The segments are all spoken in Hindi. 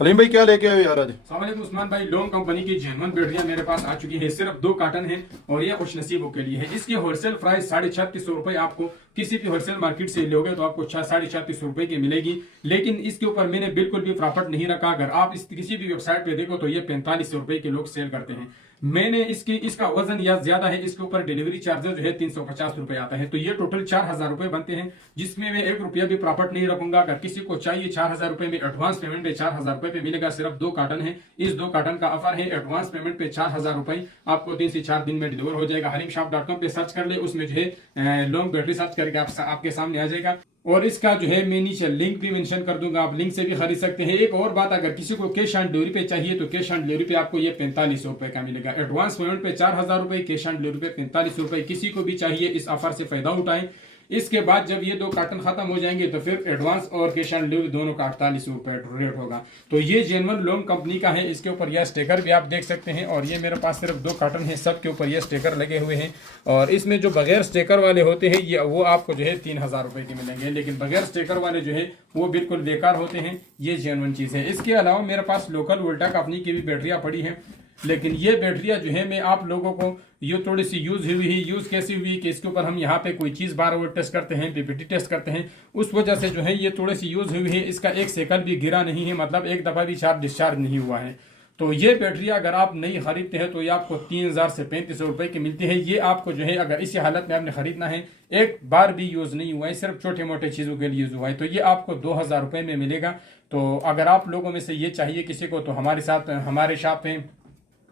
हलीम भाई क्या लेके आए यार आज? सलाम वालेकुम उस्मान भाई। लोन कंपनी की जेनवन बैटरियां मेरे पास आ चुकी है। सिर्फ 2 कार्टन है और ये खुश नसीबों के लिए है। इसकी होलसेल प्राइस 3650 रुपए आपको किसी भी होलसेल मार्केट से लोगे तो आपको 3650 रुपए की मिलेगी। लेकिन इसके ऊपर मैंने बिल्कुल भी प्रॉफिट नहीं रखा। अगर आप इस किसी भी वेबसाइट पे देखो तो ये 4500 रुपए के लोग सेल करते हैं। मैंने इसका वजन या ज्यादा है। इसके ऊपर डिलीवरी चार्जेस जो है 350 रुपए आता है। तो ये टोटल 4000 रुपए बनते हैं, जिसमें मैं 1 रुपया भी प्रॉफिट नहीं रखूंगा। अगर किसी को चाहिए 4000 रुपए में एडवांस पेमेंट पे 4000 रुपए पे मिलेगा। सिर्फ 2 कार्टन है। इस 2 कार्टन का ऑफर है। एडवांस पेमेंट पे 4000 रुपए आपको 3 से 4 दिन में डिलीवर हो जाएगा। हलीमशॉप.com पे सर्च कर ले, उसमें जो है लॉन्ग बैटरी सर्च करके आपके सामने आ जाएगा। और इसका जो है मैं नीचे लिंक भी मेंशन कर दूंगा, आप लिंक से भी खरीद सकते हैं। एक और बात, अगर किसी को कैश ऑन डिलीवरी पे चाहिए तो कैश ऑन डिलीवरी पे आपको ये 4500 रुपए का मिलेगा। एडवांस पेमेंट पे 4000 रुपए, कैश ऑन डिलीवरी पे 4500 रुपए। किसी को भी चाहिए इस ऑफर से फायदा उठाएं। इसके बाद जब ये 2 कार्टन खत्म हो जाएंगे तो फिर एडवांस और कैश ऑन डिलीवरी दोनों का 48 रुपए रेट होगा। तो ये जेन्युइन लोन कंपनी का है। इसके ऊपर यह स्टिकर भी आप देख सकते हैं। और ये मेरे पास सिर्फ 2 कार्टन है, सब के ऊपर ये स्टिकर लगे हुए हैं। और इसमें जो बगैर स्टिकर वाले होते हैं ये वो आपको जो है 3000 रुपए के मिलेंगे। लेकिन बगैर स्टिकर वाले जो है वो बिल्कुल बेकार होते हैं। ये जेन्युइन चीज है। इसके अलावा मेरे पास लोकल वोल्टा कंपनी की भी बैटरियां पड़ी है। लेकिन ये बैटरियां जो है मैं आप लोगों को ये थोड़ी सी यूज हुई है। यूज कैसी हुई कि इसके ऊपर हम यहाँ पे कोई चीज बार बार टेस्ट करते हैं, पीपीटी टेस्ट करते हैं, उस वजह से जो है ये थोड़ी सी यूज हुई है। इसका एक सेकंड भी गिरा नहीं है, मतलब एक दफा भी चार्ज डिस्चार्ज नहीं हुआ है। तो ये बैटरी अगर आप नहीं खरीदते हैं तो ये आपको 3000 से 3500 रुपए की मिलती है। ये आपको जो है अगर इसी हालत में आपने खरीदना है, एक बार भी यूज नहीं हुआ है, सिर्फ छोटे मोटे चीजों के लिए यूज हुआ है, तो ये आपको 2000 रुपए में मिलेगा। तो अगर आप लोगों में से ये चाहिए किसी को तो हमारे साथ हमारे शॉप पे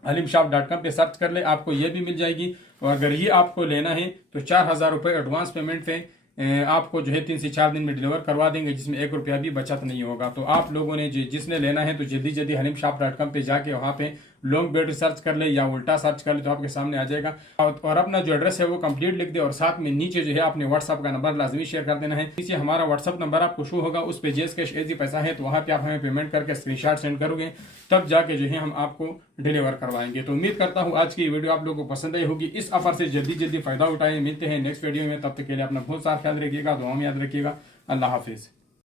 हलीमशॉप.com पे सर्च कर ले, आपको ये भी मिल जाएगी। और अगर ये आपको लेना है तो 4000 रुपए एडवांस पेमेंट पे आपको जो है 3 से 4 दिन में डिलीवर करवा देंगे, जिसमें 1 रुपया भी बचत नहीं होगा। तो आप लोगों ने जिसने लेना है तो जल्दी जल्दी हलीमशॉप.com पे जाके वहाँ पे लॉन्ग बैटरी सर्च कर ले या उल्टा सर्च कर ले तो आपके सामने आ जाएगा। और अपना जो एड्रेस है वो कंप्लीट लिख दे और साथ में नीचे जो है अपने व्हाट्सअप का नंबर लाजमी शेयर कर देना है। नीचे हमारा व्हाट्सअप नंबर आपको शो होगा, उस पर जेस कैश एजी पैसा है, तो वहाँ पे आप हमें पेमेंट करके स्क्रीनशॉट सेंड करोगे, तब जाके जो है हम आपको डिलीवर करवाएंगे। तो उम्मीद करता हूँ आज की वीडियो आप लोगों को पसंद आई होगी। इस ऑफर से जल्दी जल्दी फायदा उठाएं। मिलते हैं नेक्स्ट वीडियो में, तब तक के लिए अपना बहुत सारा ख्याल रखिएगा, दुआ में याद रखिएगा। अल्लाह हाफिज।